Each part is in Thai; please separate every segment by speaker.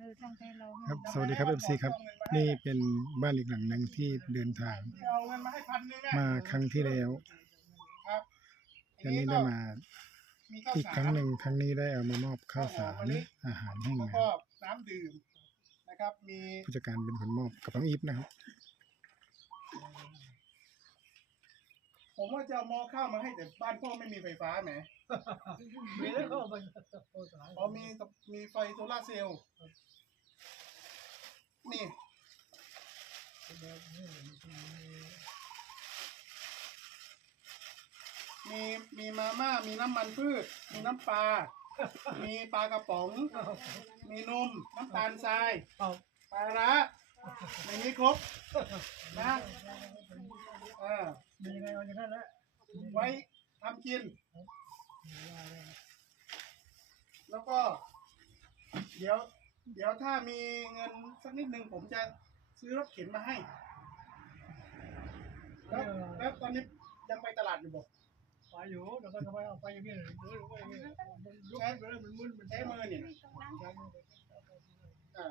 Speaker 1: ครับสวัสดีครับ FC ครับนี่เป็นบ้านอีกหลังหนึ่งที่เดินทางมาครั้งที่แล้วและนี่ได้มาอีกครั้งหนึ่งครั้งนี้ได้เอามามอบข้าวสารอาหารแห้ง
Speaker 2: แล้ว
Speaker 1: นะค
Speaker 2: ก็
Speaker 1: รับ
Speaker 2: น้ำดื่มนะครับมี
Speaker 1: ผู้จัดการเป็นคนมอบกับน้องอีฟนะครับ
Speaker 2: ผมว่าจะเอาหม้อข้าวมาให้แต่บ้านพ่อไม่มีไฟฟ้าแหม
Speaker 3: มีแล้วก็มัน
Speaker 2: อ๋อมีไฟโซล่าร์เซลล์นี่มีมาม่ามีน้ำมันพืชมีน้ำปลา มีปลากระป๋อง มีนมน้ำตาลทรายปลาร้าในนี้ครบนะ
Speaker 3: มียังไงเอาอย่างนั้นแหละ
Speaker 2: ไว้ทำกิน แล้วก็เดี๋ยวถ้ามีเงินสักนิดนึงผมจะซื้อรถเข็นมาให้ แล้วตอนนี้ยังไปตลาดอยู่บ่
Speaker 3: ไปอยู่แต่ก็ทำไมเอาไปอย่างนี้เลยหรือว่าอย่างนี้มันลุกไปแล้วมันมึนมัน
Speaker 2: ใช้มือเนี่ยอ่า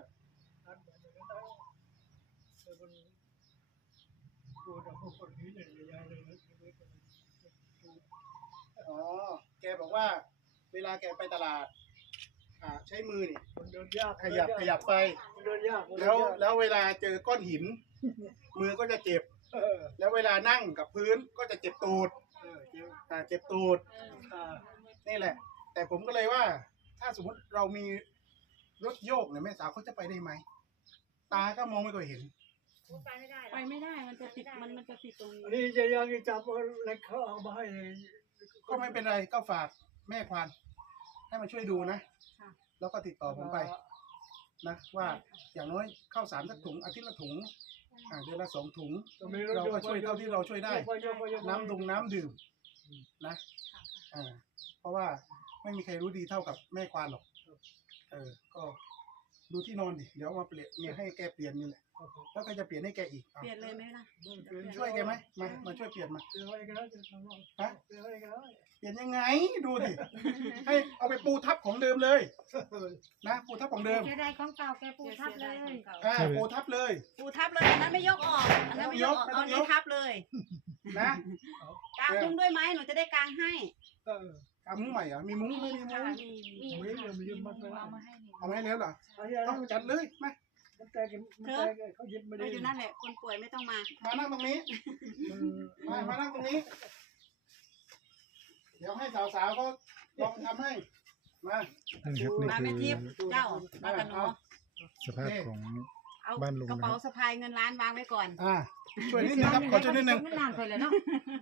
Speaker 2: อ๋อ แกบอกว่าเวลาแกไปตลาดใช้มือเนี่ย
Speaker 3: มันเดินยาก
Speaker 2: ขยับไป
Speaker 3: เดินยาก
Speaker 2: แล้วเวลาเจอก้อนหิน มือก็จะเจ็บ แล้วเวลานั่งกับพื้นก็จะเจ็บตูดเจ็บตูดนี่แหละ แต่ผมก็เลยว่า ถ้าสมมติเรามีรถโยกเนี่ยแม่สาวเขาจะไปได้ไหม ตาก็มองไม่ค่อยเห็น
Speaker 4: ไปไม่ได้ มันจะติดมันจะติดตรงนี้
Speaker 3: นี่จะยังจับอะไรเขาเอามาให้
Speaker 2: ก็ไม่เป็นไรก็ฝากแม่ควานให้มาช่วยดูนะ แล้วก็ติดต่อผมไปนะว่าอย่างน้อยข้าวสารสักถุงอาทิตย์ละถุงเดือนละ2 ถุงเราก็ช่วยเท่าที่เราช่วยได้ น้ำดื่มนะเพราะว่าไม่มีใครรู้ดีเท่ากับแม่ควานหรอกก็ดูที่นอนดิเดี๋ยวมาเปลี่ยนเนี่ยให้แกเปลี่ยนนี่แหละแล้วก็จะเปลี่ยนให้แกอีก
Speaker 4: เปลี่ยนเลยไหมล่ะ
Speaker 2: ช่วยแกไหมมาช่วยเปลี่ยนมา
Speaker 3: เปลี่ยนอะไรกันแล้วจะทำว่าเปลี่ยนอะไรกันแล้ว
Speaker 2: เปลี่ยนยังไงดูดิให้เอาไปปูทับของเดิมเลย นะปูทับของเดิม
Speaker 4: แกได้ของเก่าแกปูทับเลย
Speaker 2: ปูทับเลย
Speaker 4: ปูทับเลยอันนั้นไม่ยกออกอันนั้นไม่ยกออกเอานี้ทับเลย
Speaker 2: นะ
Speaker 4: กางมุ้งด้วยไหมหนูจะได้กางให้
Speaker 2: เอามุ้งใหม่เหรอมีมุ้งไม่มีมุ้ง
Speaker 4: มีมุ้งเอามาให้
Speaker 2: เอามาให้แล้วเหรอต้องจัดเลยมา
Speaker 3: แต่เขายึดไม่ได้
Speaker 4: อยู่นั่นแหละคนป่วยไม่ต้องมา
Speaker 2: มานั่งตรงนี้มานั่งตรงนี้ เดี๋ยวให้สาวๆเขาลองทำให้มา
Speaker 1: นี่ครับ
Speaker 4: มา
Speaker 1: นี่
Speaker 4: แม่ทิ
Speaker 1: คื
Speaker 4: พ
Speaker 1: อ
Speaker 4: ย์เจ้ามากันหนู
Speaker 1: สภาพของ
Speaker 4: เอา
Speaker 1: บ้านลุง
Speaker 4: กระ
Speaker 1: นะค
Speaker 4: เป๋า
Speaker 1: รับ
Speaker 4: สะพายเงินล้านวางไว้ก่อน
Speaker 2: ช่วยนิดนึงครับขอช่วยนิดนึง
Speaker 4: นานไปเลยเนาะ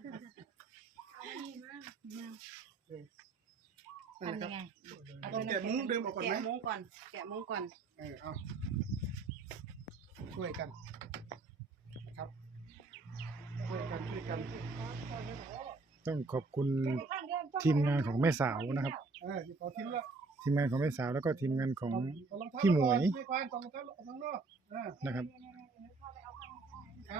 Speaker 4: ทำยังไง
Speaker 2: ต้องแกะมุ้งเดิมออกก่อนไหม
Speaker 4: แกะมุ้งก่อนแกะมุ้งก่อน
Speaker 2: เอาช่วยกันนะครับช่วยกัน
Speaker 1: ต้องขอบคุณทีมงานของแม่สาวนะครับ
Speaker 2: ต่อทิ้งละ
Speaker 1: ทีมงานของแม่สาวแล้วก็ทีมงานของ
Speaker 2: เอารองเท้า
Speaker 1: พี่หมวย
Speaker 2: ไม่ควานตรงรองเท้าข้างนอก
Speaker 1: นะครับ
Speaker 2: ครับ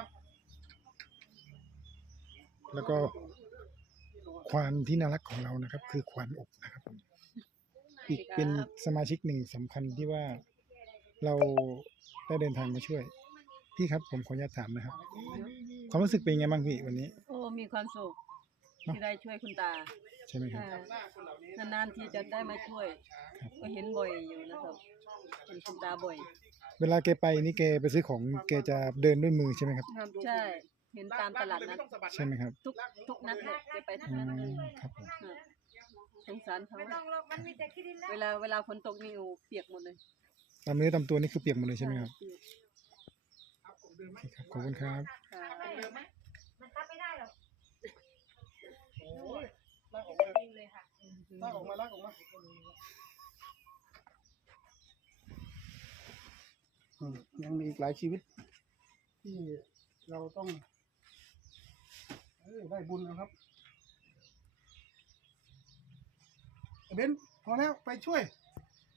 Speaker 1: แล้วก็ควานที่น่ารักของเรานะครับ คือควานอบนะครับผมอีกเป็นสมาชิกหนึ่งสำคัญที่ว่าเราได้เดินทางมาช่วย พี่ครับผมขออนุญาตถามนะครับความรู้สึกเป็นไงบ้างพี่วันนี้
Speaker 5: โอ้มีความสุขที่ได้ช่วยคุณตา
Speaker 1: ใช่ไหมครับ
Speaker 5: นานๆที่จะได้มาช่วย ก็เห็นบ่อยอยู่นะครับเห็นคุณตาบ่อย
Speaker 1: เวลาแกไปนี่แกไปซื้อของแกจะเดินด้วยมือใช่ไหมครับ
Speaker 5: ครับใช่เห็นตามตลาดนัด
Speaker 1: ใช่ไหมครับ
Speaker 5: ทุกนัดเลยแกไปทุก
Speaker 1: อื
Speaker 5: นัด
Speaker 1: มครับผม
Speaker 5: สงสารเขาเวลาฝนตกนี่โอ้เปียกหมดเลย
Speaker 1: ตามเนื้อตามตัวนี่คือเปียกหมดเลยใช่ไหมครับ
Speaker 5: เปียก
Speaker 1: โอเคครับขอบคุณครับ
Speaker 5: ค่ะ
Speaker 4: มันทับไม่ได้หรอก
Speaker 2: ลากออกมาเลยค่ะลากออกมายังมีอีกหลายชีวิต ที่เราต้องได้บุญนะครับเบนพอแล้วไปช่วย